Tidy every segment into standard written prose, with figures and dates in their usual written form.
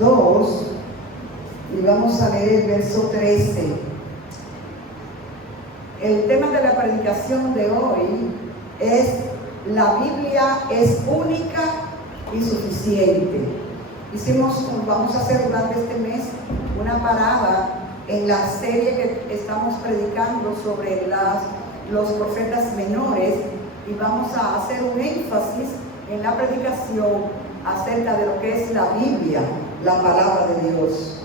2 y vamos a leer el verso 13. El tema de la predicación de hoy es: la Biblia es única y suficiente. Vamos a hacer durante este mes una parada en la serie que estamos predicando sobre los profetas menores, y vamos a hacer un énfasis en la predicación acerca de lo que es la Biblia, la palabra de Dios.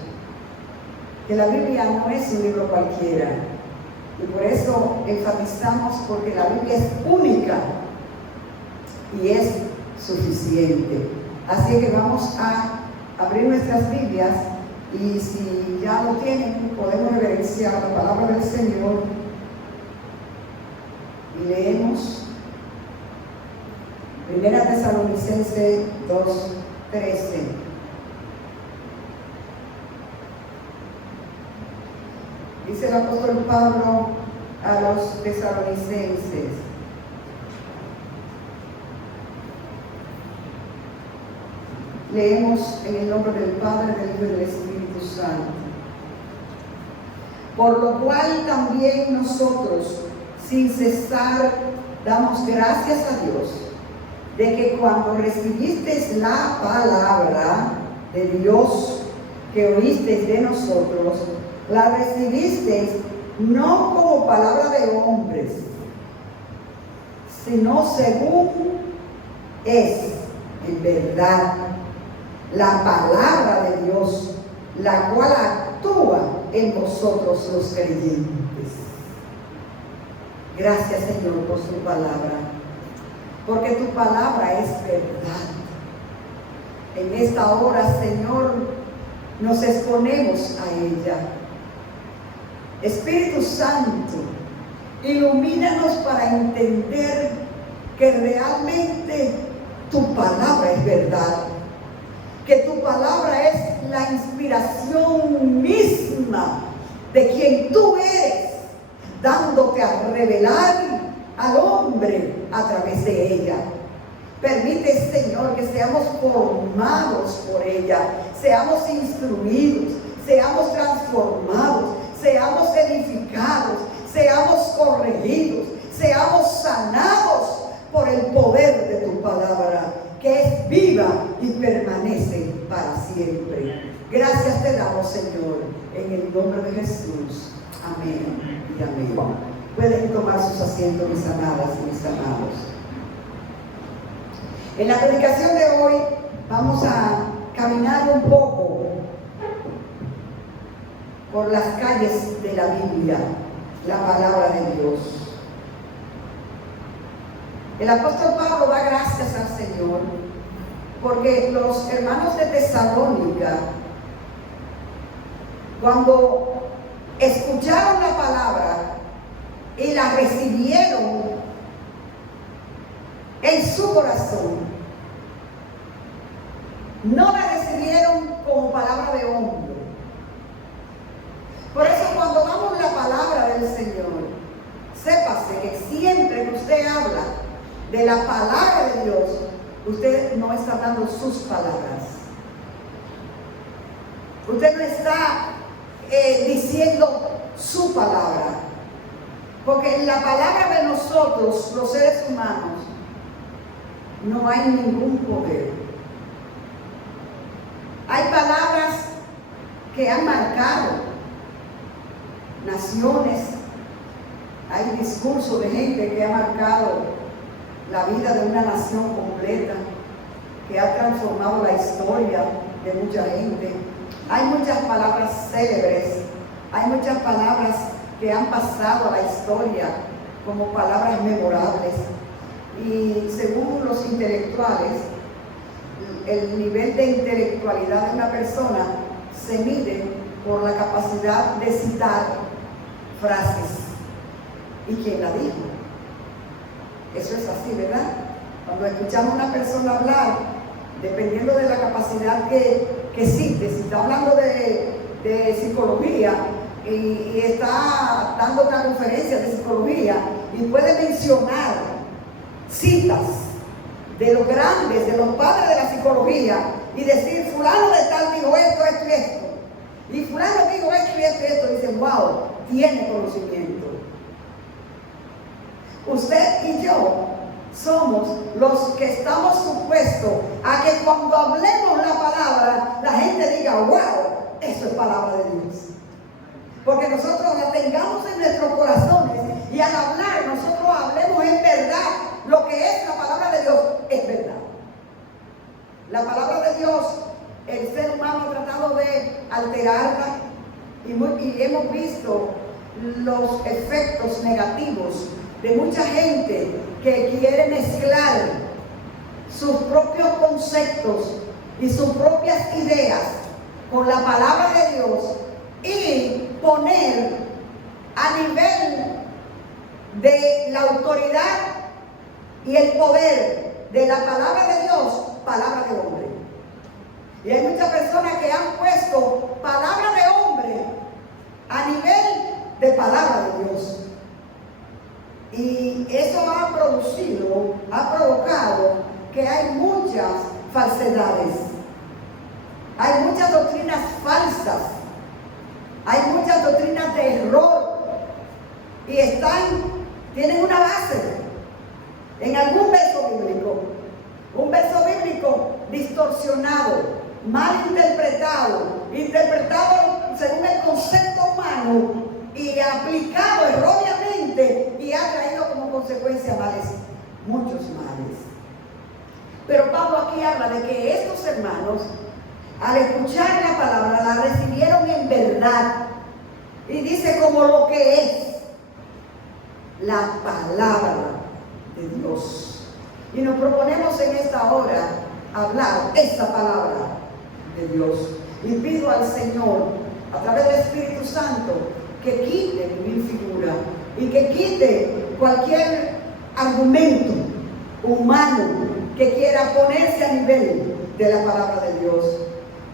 Que la Biblia no es un libro cualquiera, y por eso enfatizamos, porque la Biblia es única y es suficiente. Así que vamos a abrir nuestras Biblias, y si ya lo tienen, podemos reverenciar la palabra del Señor y leemos 1 Tesalonicenses 2:13. Dice el apóstol Pablo a los tesalonicenses: leemos en el nombre del Padre, del Hijo y del Espíritu Santo. Por lo cual también nosotros, sin cesar, damos gracias a Dios, de que cuando recibisteis la palabra de Dios que oísteis de nosotros, la recibisteis no como palabra de hombres, sino según es en verdad la palabra de Dios, la cual actúa en vosotros los creyentes. Gracias, Señor, por su palabra, porque tu palabra es verdad. En esta hora, Señor, nos exponemos a ella. Espíritu Santo, ilumínanos para entender que realmente tu palabra es verdad, que tu palabra es la inspiración misma de quien tú eres, dándote a revelar al hombre a través de ella. Permite, Señor, que seamos formados por ella, seamos instruidos, seamos transformados, seamos edificados, seamos corregidos, seamos sanados por el poder de tu palabra, que es viva y permanece para siempre. Gracias te damos, Señor, en el nombre de Jesús. Amén y amén. Pueden tomar sus asientos, mis amadas y mis amados. En la predicación de hoy vamos a caminar un poco por las calles de la Biblia, la palabra de Dios. El apóstol Pablo da gracias al Señor porque los hermanos de Tesalónica, cuando escucharon la palabra y la recibieron en su corazón, no la recibieron como palabra de hombre. Por eso, cuando damos la palabra del Señor, sépase que siempre que usted habla de la palabra de Dios, usted no está dando sus palabras. Usted no está diciendo su palabra, porque en la palabra de nosotros, los seres humanos, no hay ningún poder. Hay palabras que han marcado naciones, hay discursos de gente que ha marcado la vida de una nación completa, que ha transformado la historia de mucha gente. Hay muchas palabras célebres, hay muchas palabras que han pasado a la historia como palabras memorables, y según los intelectuales, el nivel de intelectualidad de una persona se mide por la capacidad de citar frases y quién la dijo. Eso es así, ¿verdad? Cuando escuchamos a una persona hablar, dependiendo de la capacidad que cite, si está hablando de psicología y está dando una conferencia de psicología y puede mencionar citas de los grandes, de los padres de la psicología, y decir fulano de tal dijo esto, Y fulano dijo esto y esto y esto. Dicen, wow, tiene conocimiento. Usted y yo somos los que estamos supuestos a que cuando hablemos la palabra, la gente diga, wow, eso es palabra de Dios. Porque nosotros la tengamos en nuestros corazones y al hablar, nosotros hablemos en verdad. Lo que es la palabra de Dios es verdad. La palabra de Dios, el ser humano ha tratado de alterarla y hemos visto los efectos negativos de mucha gente que quiere mezclar sus propios conceptos y sus propias ideas con la palabra de Dios y poner a nivel de la autoridad y el poder de la palabra de Dios, palabra de hombre. Y hay muchas personas que han puesto palabra de hombre a nivel de palabra de Dios. Y eso ha provocado que hay muchas falsedades. Hay muchas doctrinas falsas. Hay muchas doctrinas de error. Y tienen una base en algún verso bíblico. Un verso bíblico distorsionado, mal interpretado según el concepto humano y aplicado erróneamente y ha traído como consecuencia muchos males. Pero Pablo aquí habla de que estos hermanos, al escuchar la palabra, la recibieron en verdad. Y dice como lo que es la palabra de Dios. Y nos proponemos en esta hora hablar esa palabra de Dios. Y pido al Señor, a través del Espíritu Santo, que quite mi figura y que quite cualquier argumento humano que quiera ponerse a nivel de la palabra de Dios.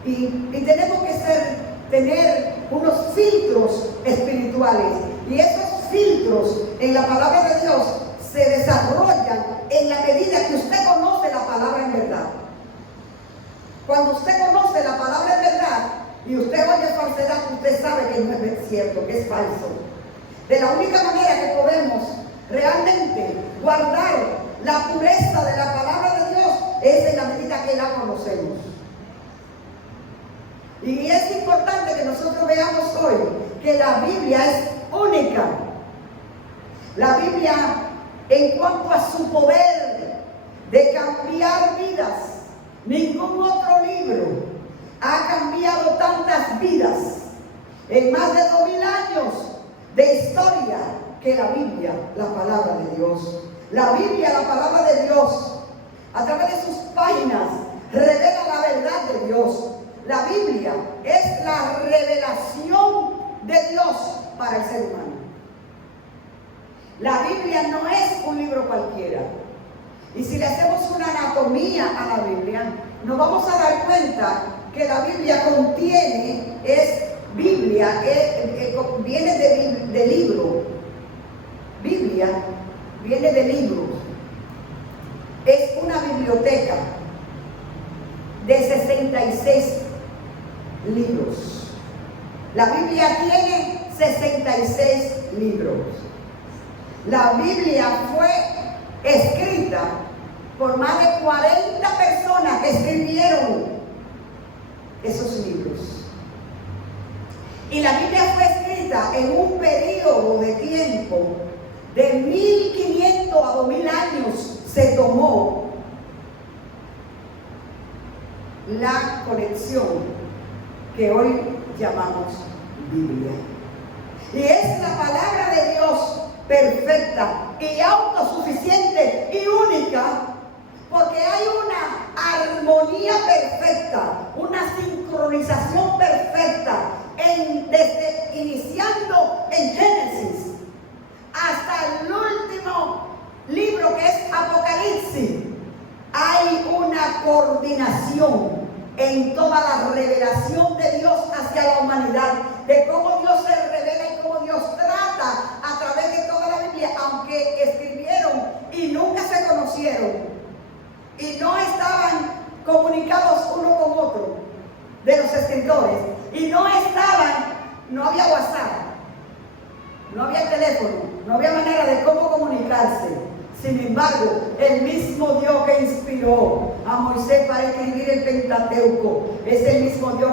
Y tenemos que tener unos filtros espirituales. Y esos filtros en la palabra de Dios se desarrollan en la medida que usted conoce la palabra en verdad. Cuando usted conoce la palabra en verdad y usted oye falsedad, usted sabe que no es cierto, que es falso. De la única manera que podemos realmente guardar la pureza de la palabra de Dios es en la medida que la conocemos. Y es importante que nosotros veamos hoy que la Biblia es única. La Biblia, en cuanto a su poder de cambiar vidas, ningún otro libro ha cambiado tantas vidas en más de 2000 años de historia que la Biblia, la palabra de Dios. La Biblia, la palabra de Dios, a través de sus páginas, revela la verdad de Dios. La Biblia es la revelación de Dios para el ser humano. La Biblia no es un libro cualquiera. Y si le hacemos una anatomía a la Biblia, nos vamos a dar cuenta que la Biblia contiene, viene de libro. Biblia viene de libros. Es una biblioteca de 66 libros. La Biblia tiene 66 libros. La Biblia fue escrita por más de 40 personas que escribieron esos libros. Y la Biblia fue escrita en un periodo de tiempo de 1500 a 2000 años. Se tomó la colección que hoy llamamos Biblia. Y es la palabra de Dios perfecta y autosuficiente y única, porque hay una armonía perfecta, una sincronización perfecta desde iniciando en Génesis hasta el último libro que es Apocalipsis. Hay una coordinación en toda la revelación de Dios hacia la humanidad, de cómo Dios se revela y cómo Dios trata a través de toda la Biblia, aunque escribieron y nunca se conocieron y no estaban comunicados uno con otro. De los escritores, y no había WhatsApp, no había teléfono, no había manera de cómo comunicarse. Sin embargo, el mismo Dios que inspiró a Moisés para escribir el Pentateuco es el mismo Dios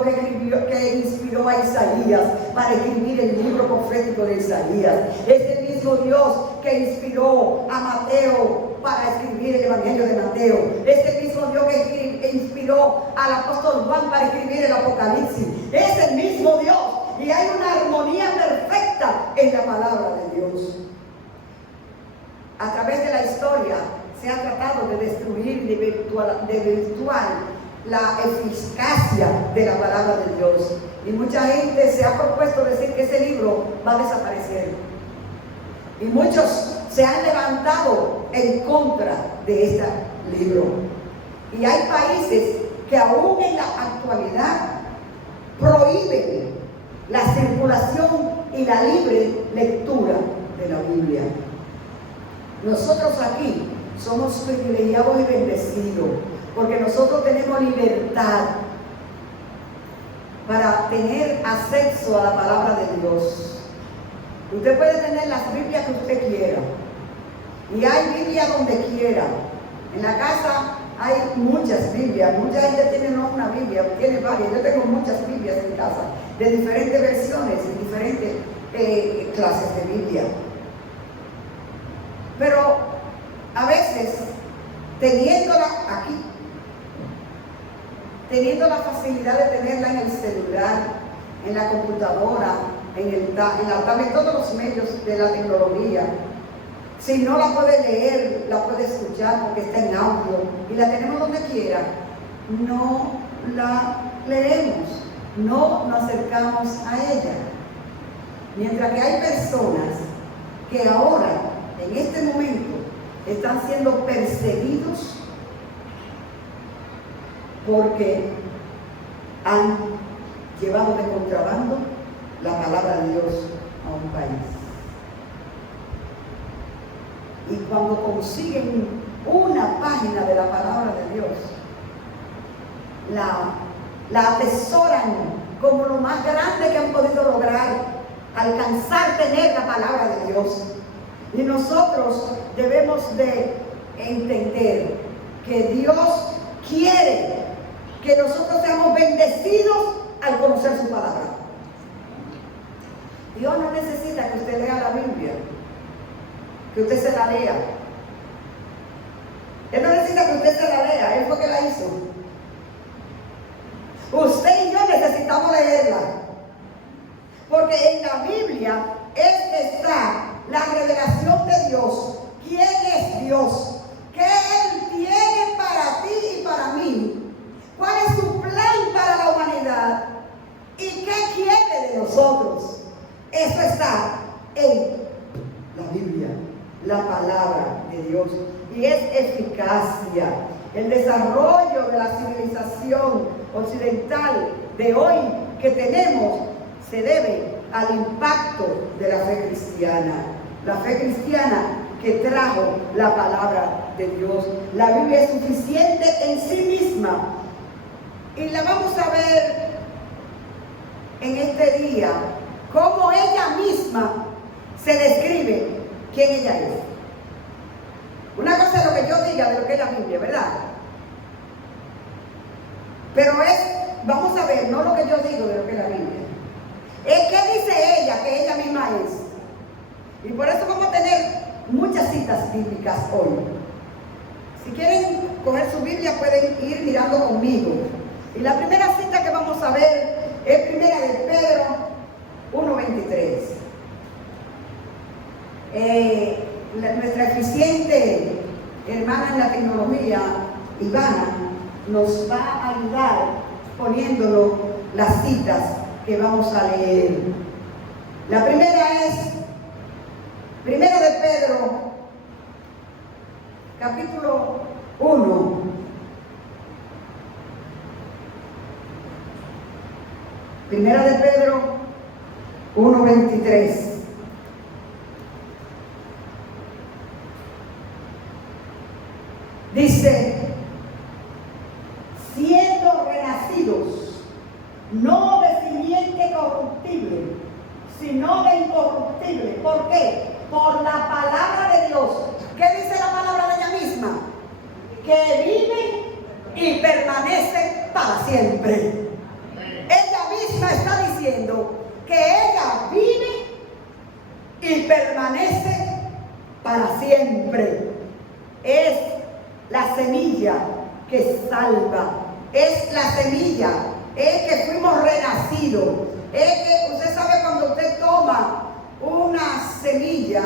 que inspiró a Isaías para escribir el libro profético de Isaías. Es el mismo Dios que inspiró a Mateo para escribir el Evangelio de Mateo. Es el mismo Dios que inspiró al apóstol Juan para escribir el Apocalipsis. Es el mismo Dios. Y hay una armonía perfecta en la palabra de Dios. A través de la historia se ha tratado de destruir, de virtuar la eficacia de la palabra de Dios. Y mucha gente se ha propuesto decir que ese libro va a desaparecer. Y muchos se han levantado en contra de este libro. Y hay países que aún en la actualidad prohíben la circulación y la libre lectura de la Biblia. Nosotros aquí somos privilegiados y bendecidos porque nosotros tenemos libertad para tener acceso a la palabra de Dios. Usted puede tener las Biblias que usted quiera, y hay Biblia donde quiera. En la casa hay muchas Biblias, mucha gente tiene no una Biblia, tiene varias. Yo tengo muchas Biblias en casa, de diferentes versiones y diferentes clases de Biblia. Pero a veces, teniéndola aquí, teniendo la facilidad de tenerla en el celular, en la computadora, en la tablet, todos los medios de la tecnología, si no la puede leer, la puede escuchar porque está en audio y la tenemos donde quiera, no la leemos, no nos acercamos a ella. Mientras que hay personas que ahora, en este momento, están siendo perseguidos porque han llevado de contrabando la palabra de Dios a un país. Y cuando consiguen una página de la palabra de Dios, la atesoran como lo más grande que han podido lograr, alcanzar tener la palabra de Dios. Y nosotros debemos de entender que Dios quiere que nosotros seamos bendecidos al conocer su palabra. Dios no necesita que usted lea la Biblia, que usted se la lea. Él no necesita que usted se la lea, Él fue que la hizo. Usted y yo necesitamos leerla, porque en la Biblia es que está la revelación de Dios. ¿Quién es Dios? ¿Qué Él tiene para ti y para mí? ¿Cuál es su plan para la humanidad? ¿Y qué quiere de nosotros? Eso está en la Biblia, la palabra de Dios. Y es eficacia. El desarrollo de la civilización occidental de hoy que tenemos se debe al impacto de la fe cristiana. La fe cristiana que trajo la palabra de Dios. La Biblia es suficiente en sí misma. Y la vamos a ver en este día, cómo ella misma se describe quién ella es. Una cosa es lo que yo diga de lo que es la Biblia, ¿verdad? Pero vamos a ver, no lo que yo digo de lo que es la Biblia. Es qué dice ella, que ella misma es. Y por eso vamos a tener muchas citas bíblicas hoy. Si quieren coger su Biblia, pueden ir mirando conmigo. Y la primera cita que vamos a ver es primera de Pedro 1:23. Nuestra eficiente hermana en la tecnología, Ivana, nos va a ayudar poniéndolo las citas que vamos a leer. La primera es primera de Pedro, capítulo 1. Primera de Pedro 1:23. Dice, siendo renacidos no de simiente corruptible, sino de incorruptible. ¿Por qué? Por la palabra de Dios. ¿Qué dice la palabra de ella misma? Que vive y permanece para siempre. Ella misma está diciendo que ella vive y permanece para siempre. Es la semilla que salva, es la semilla, es que fuimos renacidos. Es que usted sabe, cuando usted toma una semilla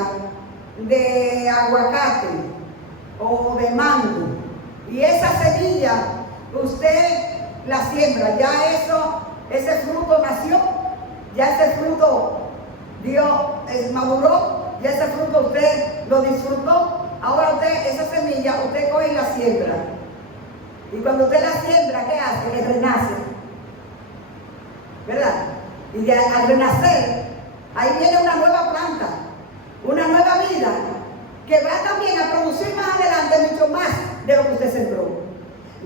de aguacate o de mango y esa semilla usted la siembra, ya ese fruto nació, ya ese fruto maduró, ya ese fruto usted lo disfrutó. Ahora usted, esa semilla, usted coge y la siembra. Y cuando usted la siembra, ¿qué hace? Que renace. ¿Verdad? Y al renacer, ahí viene una nueva planta, una nueva vida, que va también a producir más adelante mucho más de lo que usted sembró.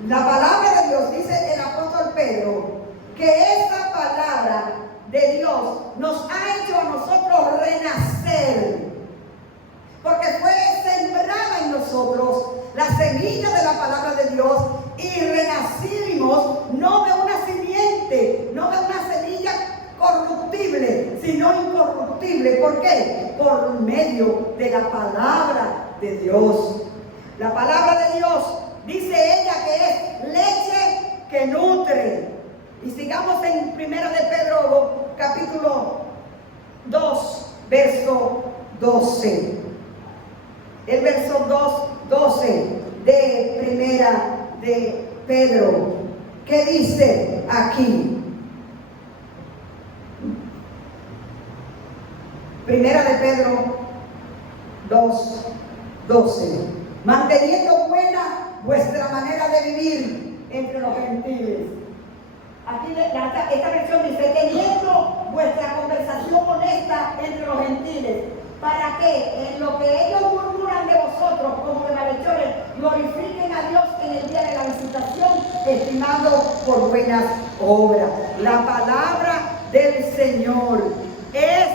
La palabra de Dios, dice el apóstol Pedro, que esta palabra de Dios nos ha hecho a nosotros renacer, porque fue sembrada en nosotros la semilla de la palabra de Dios y renacimos no de una simiente, no de una semilla corruptible, sino incorruptible. ¿Por qué? Por medio de la palabra de Dios. La palabra de Dios, dice ella, que es leche que nutre. Y sigamos en 1 de Pedro, capítulo 2, verso 12. El verso 12 de 1 de Pedro. ¿Qué dice aquí? 1 de Pedro 2, 12. Manteniendo buena vuestra manera de vivir entre los gentiles. Aquí esta versión dice: teniendo vuestra conversación honesta entre los gentiles, para que en lo que ellos murmuran de vosotros como de malhechores, glorifiquen a Dios en el día de la visitación, estimando por buenas obras. La palabra del Señor es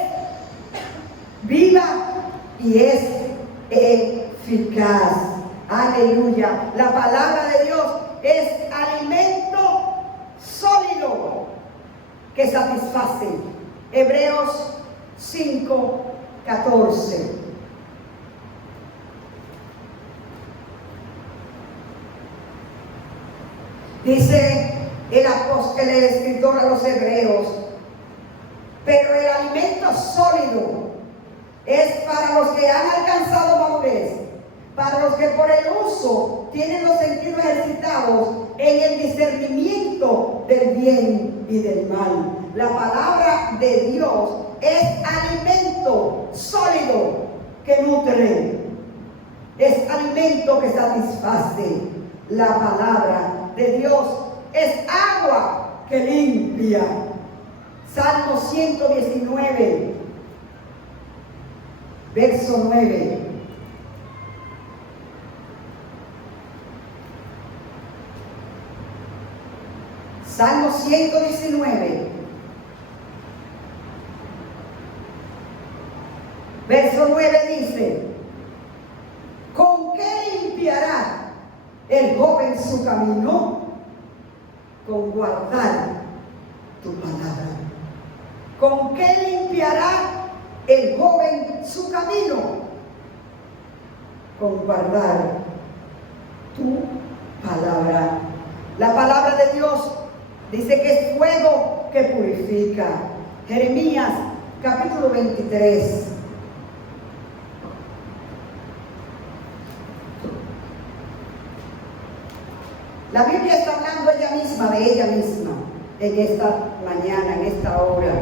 viva y es eficaz. Aleluya. La palabra de Dios es alimento sólido que satisface. Hebreos 5:14. Dice el escritor a los hebreos: pero el alimento sólido es para los que han alcanzado madurez, para los que por el uso tienen los sentidos ejercitados en el discernimiento del bien y del mal. La palabra de Dios es alimento sólido que nutre, es alimento que satisface. La palabra de Dios es agua que limpia. Salmo 119, verso 9. Salmo 119, verso 9 dice: ¿con qué limpiará el joven su camino? Con guardar tu palabra. ¿Con qué limpiará el joven su camino? Con guardar tu palabra. La palabra de Dios dice que es fuego que purifica. Jeremías capítulo 23. La Biblia está hablando de ella misma, en esta mañana, en esta hora.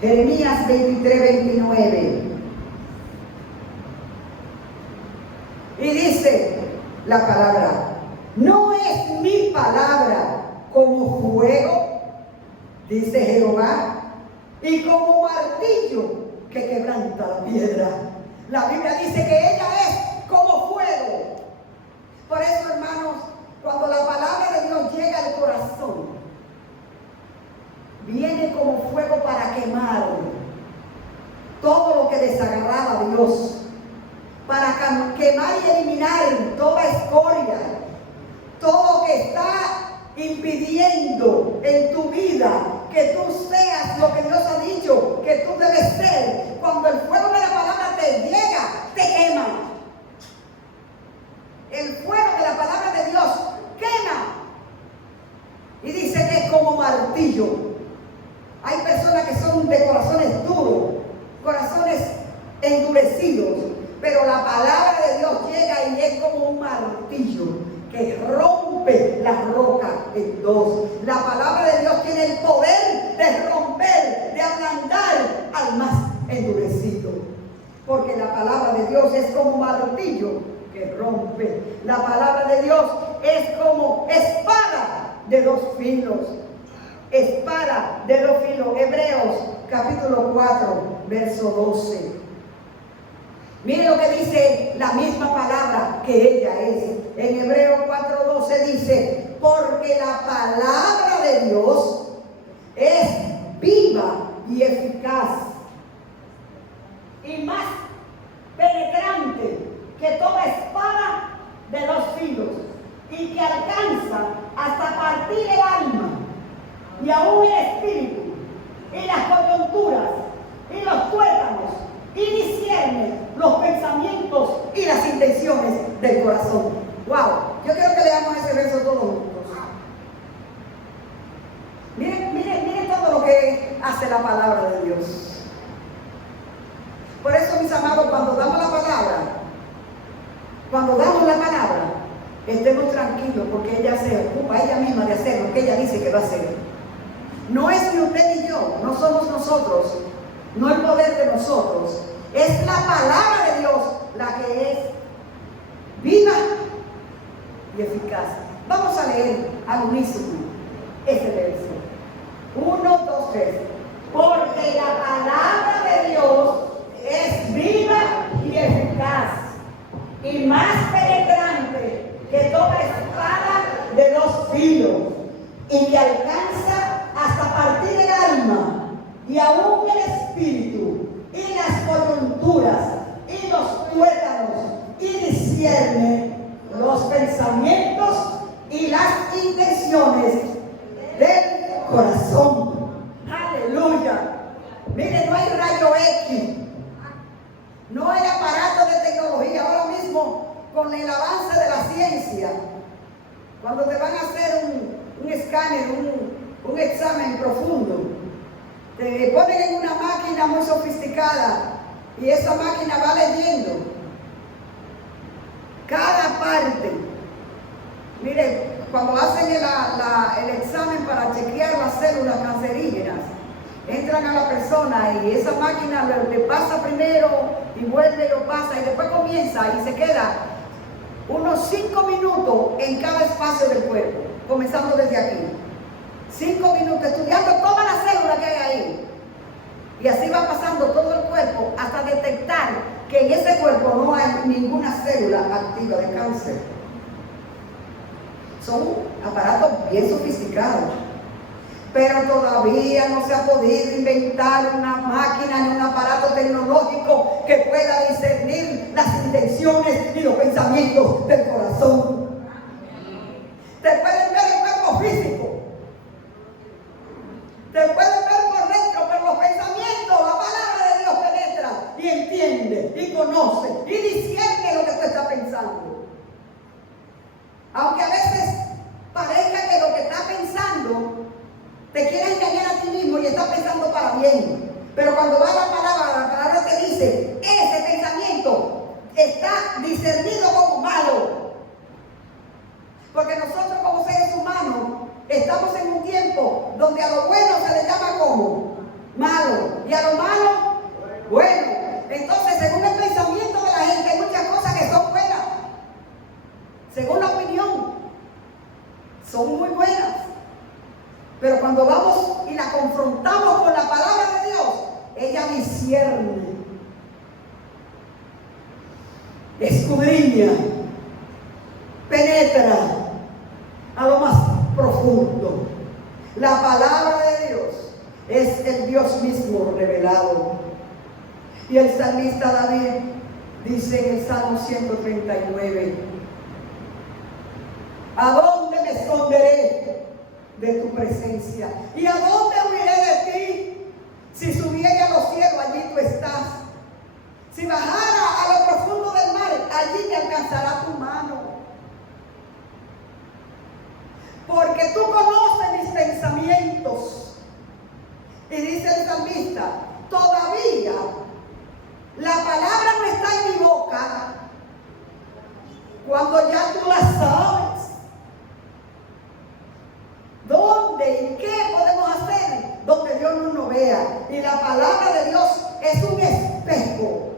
Jeremías 23, 29. Y dice la palabra: ¿no es mi palabra como fuego, dice Jehová, y como martillo que quebranta la piedra? La Biblia dice que ella es como fuego. Por eso, hermanos, cuando la palabra de Dios llega al corazón, viene como fuego para quemar todo lo que desagrada a Dios, para quemar y eliminar toda escoria, todo lo que está impidiendo en tu vida que tú seas lo que Dios ha dicho que tú debes ser. Cuando el fuego de la palabra te llega, te quema. El fuego de la palabra de Dios quema. Y dice que es como martillo. Hay personas que son de corazones duros, corazones endurecidos, pero la palabra de Dios llega y es como un martillo que rompe la roca en dos. La palabra de Dios tiene el poder de romper, de ablandar al más endurecido. Porque la palabra de Dios es como martillo que rompe. La palabra de Dios es como espada de dos filos. Espada de dos filos. Hebreos capítulo 4, verso 12. Mire lo que dice la misma palabra que ella es. En Hebreos 4:12 dice, porque la palabra de Dios es viva y eficaz y más penetrante que toda espada de dos filos y que alcanza hasta partir el alma y aún el espíritu y las coyunturas y los tuétanos y discierne los pensamientos y las intenciones del corazón. Wow, yo quiero que leamos ese verso todos juntos. Miren todo lo que hace la palabra de Dios. Por eso, mis amados, cuando damos la palabra, estemos tranquilos, porque ella se ocupa ella misma de hacer lo que ella dice que va a hacer. No es ni usted ni yo, no somos nosotros, no el poder de nosotros. Es la palabra de Dios la que es viva y eficaz. Vamos a leer al unísono ese verso. 1, 2, 3. Porque la palabra de Dios es viva y eficaz y más penetrante que toda espada de dos filos y que alcanza hasta partir el alma y aún el espíritu y las coyunturas y los tuétanos y discierne los pensamientos y las intenciones del corazón. Aleluya. Mire, no hay rayo X, no hay aparato de tecnología. Ahora mismo, con el avance de la ciencia, cuando te van a hacer un escáner, un examen profundo, te ponen en una máquina muy sofisticada y esa máquina va leyendo cada parte. Mire, cuando hacen el examen para chequear las células cancerígenas, entran a la persona y esa máquina le pasa primero y vuelve y lo pasa y después comienza y se queda unos 5 minutos en cada espacio del cuerpo, comenzando desde aquí. 5 minutos estudiando todas las células que hay ahí. Y así va pasando todo el cuerpo hasta detectar que en ese cuerpo no hay ninguna célula activa de cáncer. Son aparatos bien sofisticados. Pero todavía no se ha podido inventar una máquina ni un aparato tecnológico que pueda discernir las intenciones y los pensamientos del corazón. Te pueden ver el cuerpo físico. Te pueden ver por dentro, pero los pensamientos, la palabra de Dios penetra y entiende y conoce y discierne lo que tú estás pensando. Aunque a veces parezca que lo que estás pensando te quiere engañar a ti mismo y estás pensando para bien. Pero cuando va la palabra te dice, ese pensamiento está discernido como malo. Porque nosotros como seres humanos estamos en un tiempo donde a lo bueno se le llama como malo y a lo malo bueno. Entonces, según el pensamiento de la gente, hay muchas cosas que son buenas. Según la opinión, son muy buenas. Pero cuando vamos y la confrontamos con la palabra de Dios, ella discierne, escudriña, penetra a lo más profundo. La palabra de Dios es el Dios mismo revelado. Y el salmista David dice en el Salmo 139, ¿a dónde me esconderé de tu presencia? ¿Y a dónde huiré de ti? Si subiere a los cielos, allí tú estás. Si bajara a lo profundo del mar, allí me alcanzará tu mano. Porque tú conoces mis pensamientos. Y dice el salmista, todavía la palabra no está en mi boca cuando ya tú la sabes. ¿Dónde y qué podemos hacer donde Dios no nos vea? Y la palabra de Dios es un espejo.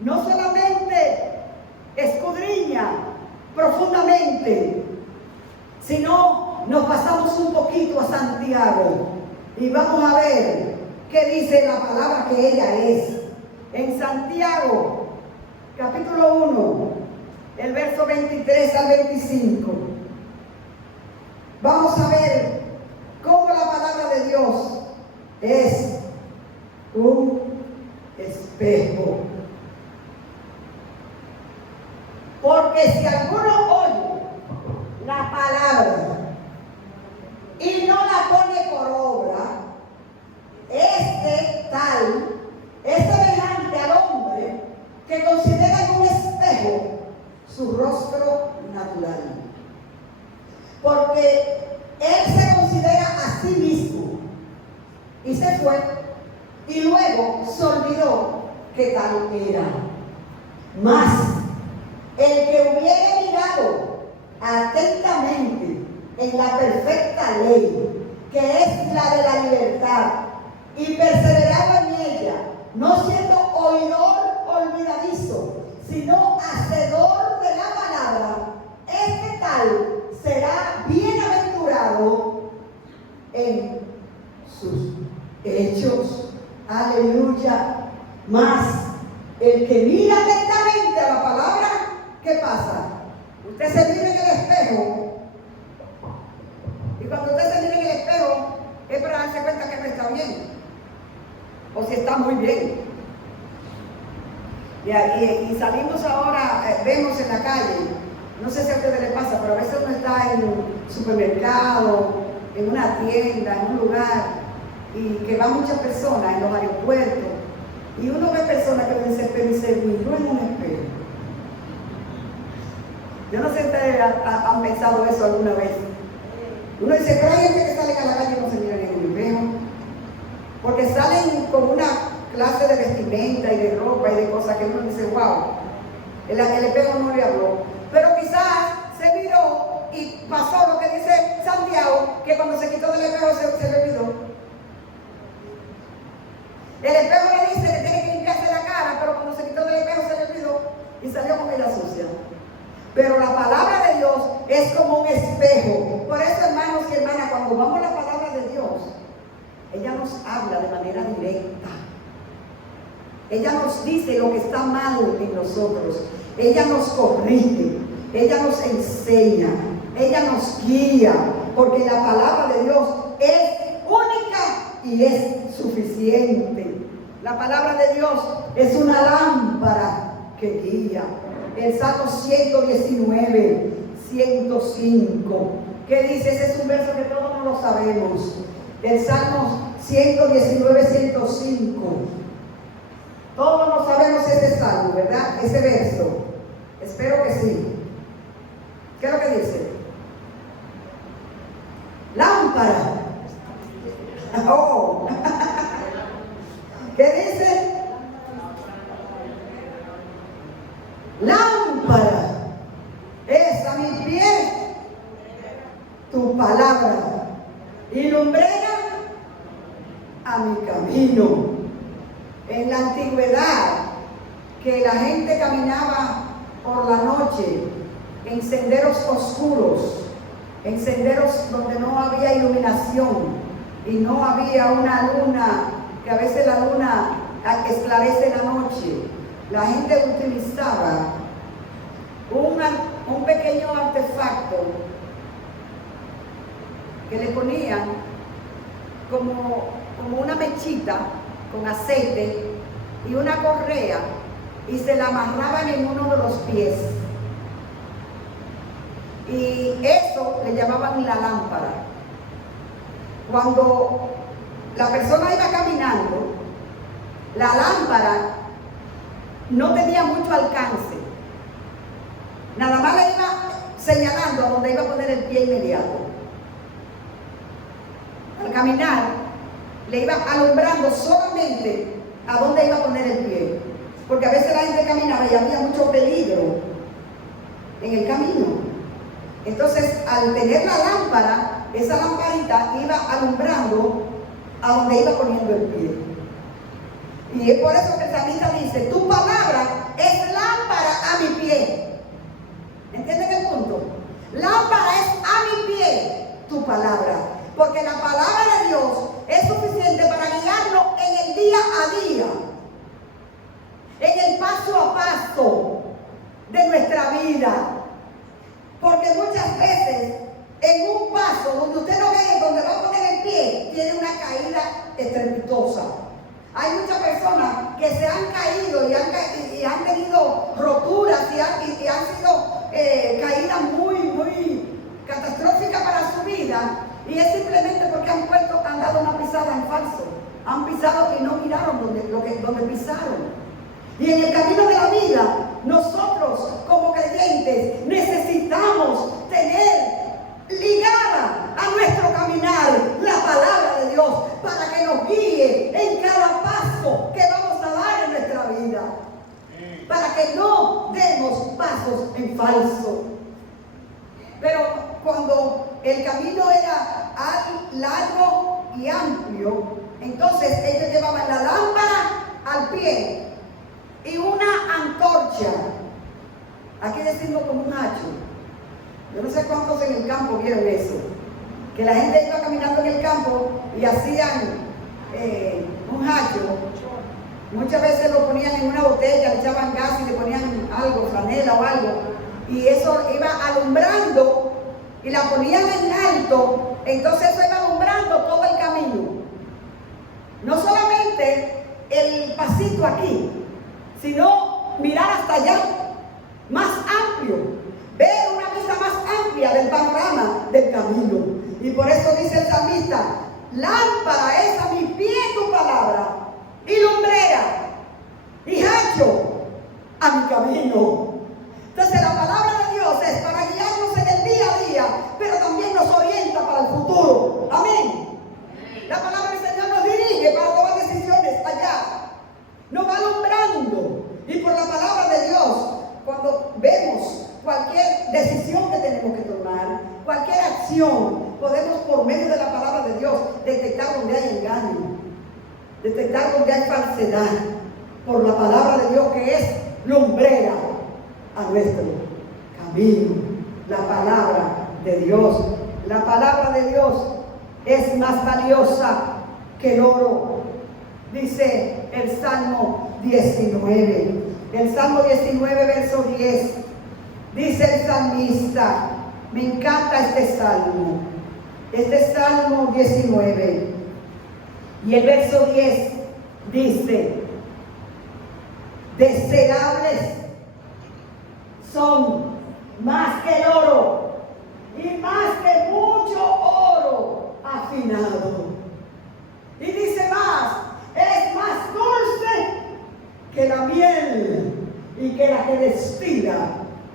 No solamente escudriña profundamente, sino nos pasamos un poquito a Santiago y vamos a ver qué dice la palabra que ella es. En Santiago, capítulo 1, el verso 23 al 25. Vamos a ver cómo la palabra de Dios es un espejo. Porque si alguno oye la palabra y no la pone por obra, este tal es semejante al hombre que considera en un espejo su rostro natural. Porque él se considera a sí mismo y se fue y luego se olvidó que tal era. Mas el que hubiere mirado atentamente en la perfecta ley, que es la de la libertad, y perseverado en ella, no siendo oidor olvidadizo, sino hacedor de la palabra, este tal será bienaventurado en sus hechos. Aleluya. Mas el que mira atentamente a la palabra, ¿qué pasa? Usted se mira en el espejo, y cuando usted se mira en el espejo es para darse cuenta que no está bien o si está muy bien. Y salimos ahora, vemos en la calle, no sé si a ustedes les pasa, pero a veces uno está en un supermercado, en una tienda, en un lugar, y que van muchas personas en los aeropuertos, y uno ve personas que dicen, pero se miró en un espejo. Yo no sé si ustedes han pensado eso alguna vez. Uno dice, pero hay gente que sale a la calle y no se mira en un espejo, porque salen con una clase de vestimenta y de ropa y de cosas que uno dice, wow, el espejo no le habló. Pero quizás se miró y pasó lo que dice Santiago, que cuando se quitó del espejo se le olvidó. El espejo le dice que tiene que limpiarse la cara, pero cuando se quitó del espejo se le olvidó y salió con ella sucia. Pero la palabra de Dios es como un espejo. Por eso, hermanos y hermanas, cuando vamos a la palabra de Dios, ella nos habla de manera directa. Ella nos dice lo que está mal en nosotros. Ella nos corrige. Ella nos enseña. Ella nos guía. Porque la palabra de Dios es única y es suficiente. La palabra de Dios es una lámpara que guía. El Salmo 119, 105. ¿Qué dice? Ese es un verso que todos no lo sabemos. El Salmo 119, 105. Todos no sabemos ese salmo, ¿verdad? Ese verso. Espero que sí. ¿Qué es lo que dice? Lámpara. Oh. ¿Qué dice? Lámpara es a mi pie tu palabra y lumbrera a mi camino. En la antigüedad, que la gente caminaba por la noche en senderos oscuros, en senderos donde no había iluminación y no había una luna, que a veces la luna esclarece la noche, la gente utilizaba un pequeño artefacto que le ponían como una mechita con aceite y una correa y se la amarraban en uno de los pies. Y eso le llamaban la lámpara. Cuando la persona iba caminando, la lámpara no tenía mucho alcance. Nada más le iba señalando a donde iba a poner el pie inmediato. Al caminar, le iba alumbrando solamente a dónde iba a poner el pie. Porque a veces la gente caminaba y había mucho peligro en el camino. Entonces, al tener la lámpara, esa lamparita iba alumbrando a donde iba poniendo el pie. Y es por eso que el salmista dice, tu palabra es lámpara a mi pie. ¿Entienden el punto? Lámpara es a mi pie tu palabra. Porque la palabra de Dios es suficiente para guiarnos en el día a día. En el paso a paso de nuestra vida. Porque muchas veces en un paso donde usted no ve donde va a poner el pie, tiene una caída estrepitosa. Hay muchas personas que se han caído y han tenido roturas y han sido caídas muy catastróficas para su vida. Y es simplemente porque han dado una pisada en falso. Han pisado y no miraron donde pisaron. Y en el camino de la vida, nosotros como creyentes necesitamos tener ligada a nuestro caminar la palabra de Dios para que nos guíe en cada paso que vamos a dar en nuestra vida. Para que no demos pasos en falso. Pero cuando el camino era largo y amplio, entonces ellos llevaban la lámpara al pie y una antorcha. Aquí decimos como un hacho. Yo no sé cuántos en el campo vieron eso. Que la gente iba caminando en el campo y hacían un hacho. Muchas veces lo ponían en una botella, le echaban gas y le ponían algo, franela o algo. Y eso iba alumbrando y la ponían en alto. Entonces eso iba alumbrando todo el camino. No solamente el pasito aquí, sino mirar hasta allá, más amplio, ver una vista más amplia del panorama del camino. Y por eso dice el salmista, lámpara es a mi pie tu palabra, y lumbrera, y hacho a mi camino. Entonces la palabra de Dios es para guiarnos en el día a día, pero también nos orienta para el futuro. Amén. La palabra del Señor nos dirige para tomar decisiones allá. Nos va alumbrando. Y por la palabra de Dios, cuando vemos cualquier decisión que tenemos que tomar, cualquier acción, podemos por medio de la palabra de Dios detectar donde hay engaño, detectar donde hay falsedad, por la palabra de Dios que es lumbrera a nuestro camino. La palabra de Dios, la palabra de Dios es más valiosa que el oro. Dice el Salmo 19. El Salmo 19, verso 10. Dice el salmista, me encanta este Salmo. Este Salmo 19. Y el verso 10 dice, deseables son más que el oro y más que mucho oro afinado. Y dice más, es más dulce que la miel y que la que destila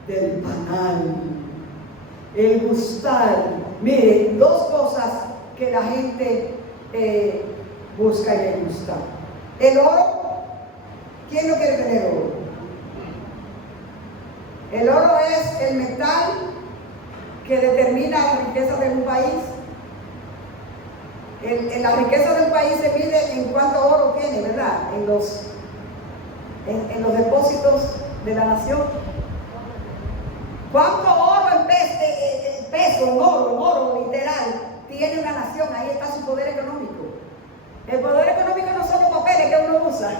del panal. El gustar. Miren, dos cosas que la gente busca y le gusta. El oro. ¿Quién no quiere tener oro? El oro es el metal que determina la riqueza de un país. La riqueza de un país se mide en cuánto oro tiene, ¿verdad? En los depósitos de la nación. ¿Cuánto oro en peso, en oro literal, tiene una nación? Ahí está su poder económico. El poder económico no son los papeles que uno usa.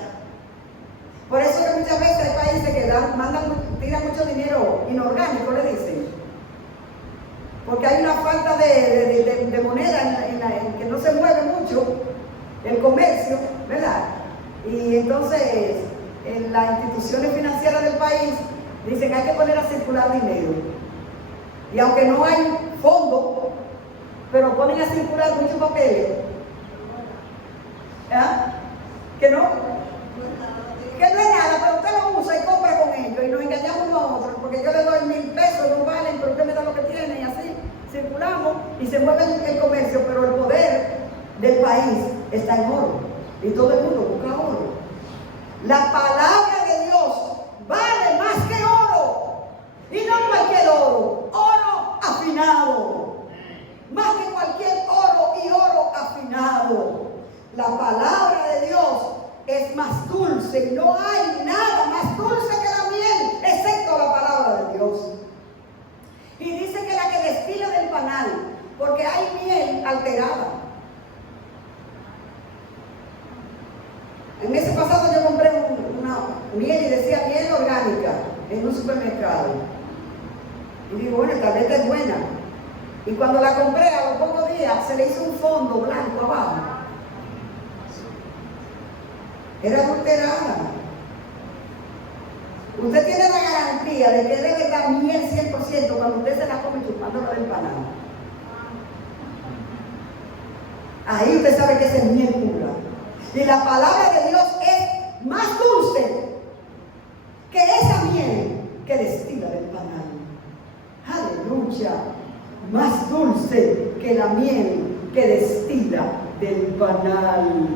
Por eso que muchas veces hay países que tiran mucho dinero inorgánico, le dicen. Porque hay una falta de moneda en en que no se mueve mucho el comercio, ¿verdad? Y entonces en las instituciones financieras del país dicen hay que poner a circular dinero. Y aunque no hay fondo, pero ponen a circular muchos papeles. ¿Ah? ¿Que no? Que no es nada, pero usted lo usa y compra con ellos y nos engañamos unos a otros, porque yo le doy 1,000 pesos, no valen, pero usted me da lo que tiene y así circulamos y se mueve el comercio, pero el poder del país está en oro y todo el mundo busca oro. La palabra de Dios vale más que oro, y no cualquier oro, oro afinado, más que cualquier oro y oro afinado. La palabra de Dios es más dulce, no hay nada más dulce que la miel, excepto la palabra de Dios. Y dice que la que destila del panal, porque hay miel alterada. En ese pasado yo compré una miel y decía miel orgánica en un supermercado. Y digo, bueno, esta vez es buena. Y cuando la compré, a los pocos días, se le hizo un fondo blanco abajo. Era adulterada. Usted tiene la garantía de que es de verdad miel 100% cuando usted se la come chupándola del panal. Ahí usted sabe que es miel pura. Y la palabra de Dios es más dulce que esa miel que destila del panal. Aleluya. Más dulce que la miel que destila del panal.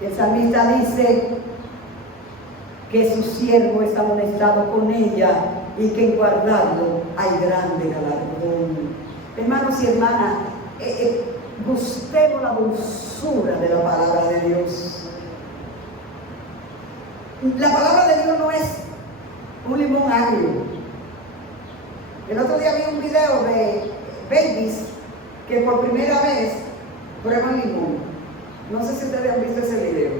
El salmista dice que su siervo está amonestado con ella y que en guardarlo hay grande galardón. Hermanos y hermanas, gustemos la dulzura de la palabra de Dios. La palabra de Dios no es un limón agrio. El otro día vi un video de babies que por primera vez prueban limón. No sé si ustedes han visto ese video.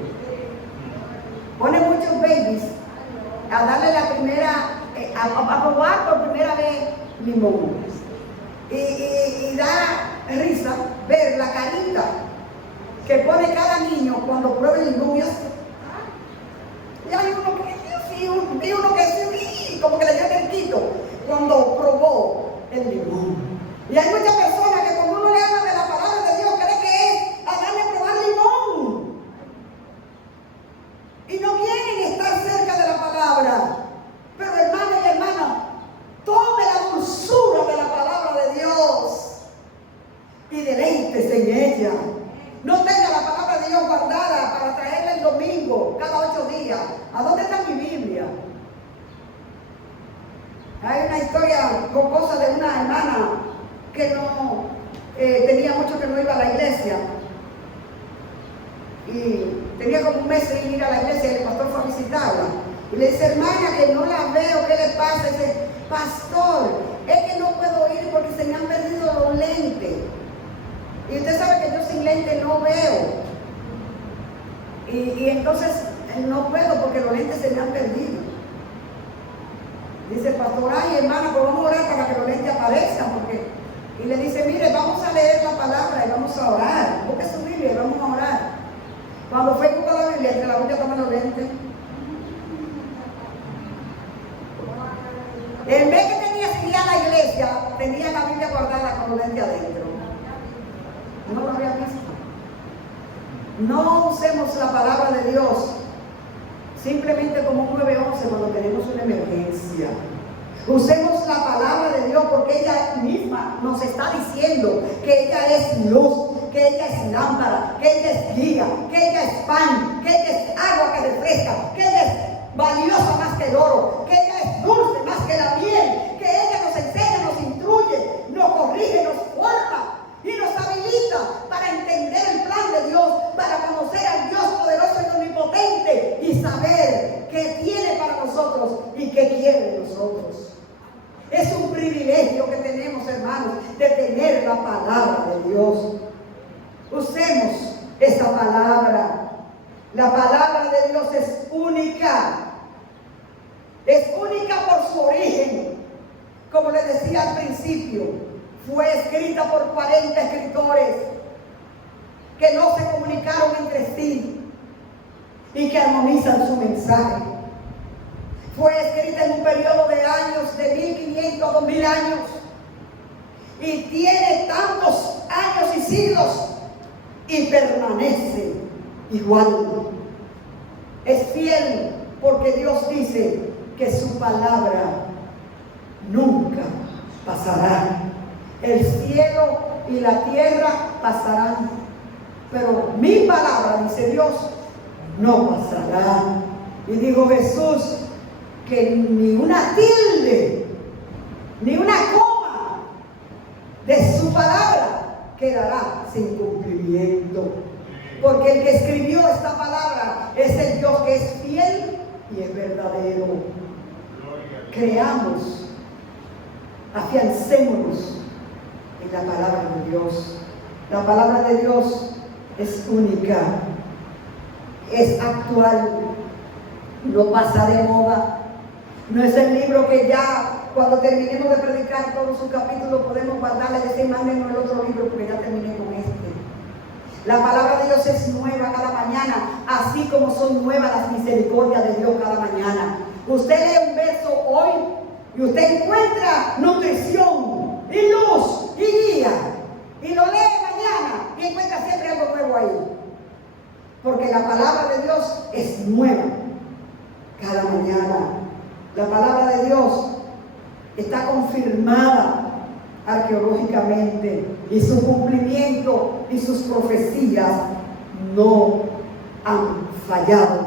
Ponen muchos babies a darle la primera, a probar por primera vez limón. Y da risa ver la carita que pone cada niño cuando prueba el limón. Y hay uno que vi uno que sí, como que le dio el quito cuando probó el limón. Y hay muchas personas que cuando uno le habla de la palabra de Dios cree que es a darle a probar limón. Y no quieren estar cerca de la palabra. Pero hermano y hermana, tome la dulzura de la palabra de Dios y deleítese en ella. No tenga la palabra de Dios guardada para traerla el domingo, cada 8 días. ¿A dónde está mi Biblia? Hay una historia jocosa de una hermana que no tenía mucho que no iba a la iglesia. Y tenía como un mes sin ir a la iglesia y el pastor fue a visitarla. Y le dice, hermana, que no la veo, ¿qué le pasa? Y dice, pastor, es que no puedo ir porque se me han perdido los lentes. Y usted sabe que yo sin lentes no veo. Y entonces no puedo porque los lentes se me han perdido. Dice el pastor, ay hermana, pues vamos a orar para que los lentes aparezcan. Y le dice, mire, vamos a leer la palabra y vamos a orar. Busque su Biblia y vamos a orar. Cuando fue a buscar la Biblia, entre la Biblia toman los lentes. En vez que tenía que ir a la iglesia, tenía la Biblia guardada con los lentes adentro. No lo había visto. No usemos la palabra de Dios simplemente como un 911 cuando tenemos una emergencia. Usemos la palabra de Dios porque ella misma nos está diciendo que ella es luz, que ella es lámpara, que ella es guía, que ella es pan, que ella es agua que refresca, que ella es valiosa más que el oro, que ella es dulce más que la miel, que ella nos enseña, nos instruye, nos corrige, nos forma y nos habilita para entender el plan de Dios, para conocer al Dios poderoso y omnipotente y saber qué tiene para nosotros y qué quiere de nosotros. Es un privilegio que tenemos, hermanos, de tener la palabra de Dios. Usemos esta palabra. La palabra de Dios es única. Es única por su origen. Como les decía al principio, fue escrita por 40 escritores que no se comunicaron entre sí y que armonizan su mensaje. Fue escrita en un periodo de años, de 1500 a 2000 años, y tiene tantos años y siglos y permanece igual. Es fiel porque Dios dice que su palabra nunca pasará. El cielo y la tierra pasarán, pero mi palabra, dice Dios, no pasará. Y dijo Jesús que ni una tilde, ni una coma de su palabra quedará sin cumplimiento. Porque el que escribió esta palabra es el Dios que es fiel y es verdadero. Creamos, afiancémonos en la palabra de Dios. La palabra de Dios es única, es actual, no pasa de moda. No es el libro que ya cuando terminemos de predicar todos sus capítulos podemos guardarle y decir, mándenme el otro libro porque ya terminé con este. La palabra de Dios es nueva cada mañana, así como son nuevas las misericordias de Dios cada mañana. Usted lee un verso hoy y usted encuentra nutrición y luz y guía, y lo lee mañana y encuentra siempre algo nuevo ahí, porque la palabra de Dios es nueva cada mañana. La palabra de Dios está confirmada arqueológicamente y su cumplimiento y sus profecías no han fallado.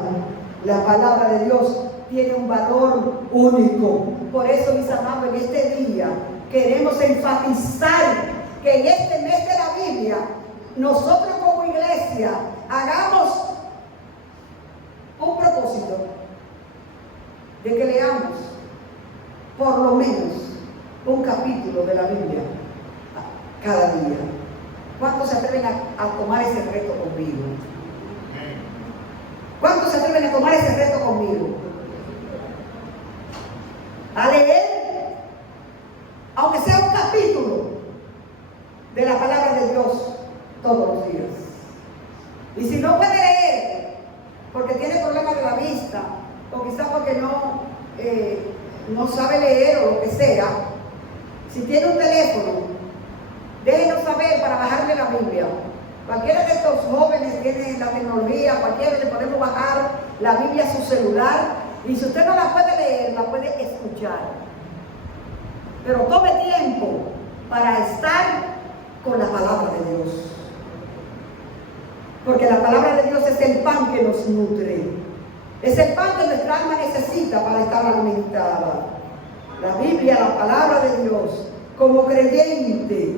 La palabra de Dios tiene un valor único. Por eso, mis amados, en este día queremos enfatizar que en este mes de la Biblia nosotros como iglesia hagamos un propósito de que leamos por lo menos un capítulo de la Biblia cada día. ¿Cuántos se atreven a tomar ese reto conmigo? ¿Cuántos se atreven a tomar ese reto conmigo? A leer, aunque sea un capítulo de la palabra de Dios todos los días. Y si no puede leer porque tiene problemas de la vista, o quizás porque no sabe leer o lo que sea, si tiene un teléfono, déjenos saber para bajarle la Biblia. Cualquiera de estos jóvenes tiene la tecnología, cualquiera le podemos bajar la Biblia a su celular, y si usted no la puede leer, la puede escuchar. Pero tome tiempo para estar con la palabra de Dios, porque la palabra de Dios es el pan que nos nutre, es el pan que nuestra alma necesita para estar alimentada. La Biblia, la palabra de Dios, como creyente,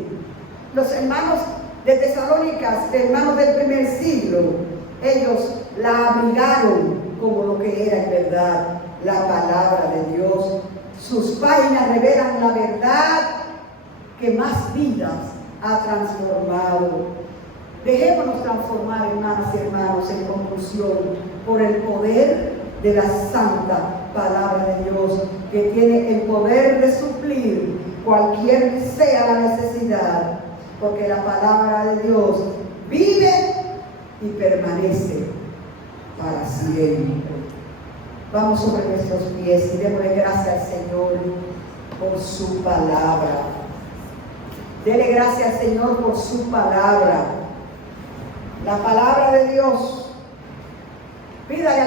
los hermanos de Tesalónicas, hermanos del primer siglo, ellos la abrigaron como lo que era en verdad la palabra de Dios. Sus páginas revelan la verdad que más vidas ha transformado. Dejémonos transformar, hermanas y hermanos, en conclusión, por el poder de la santa palabra de Dios, que tiene el poder de suplir cualquier sea la necesidad, porque la palabra de Dios vive y permanece para siempre. Vamos sobre nuestros pies y démosle gracias al Señor por su palabra. Dele gracias al Señor por su palabra. La palabra de Dios. Pídale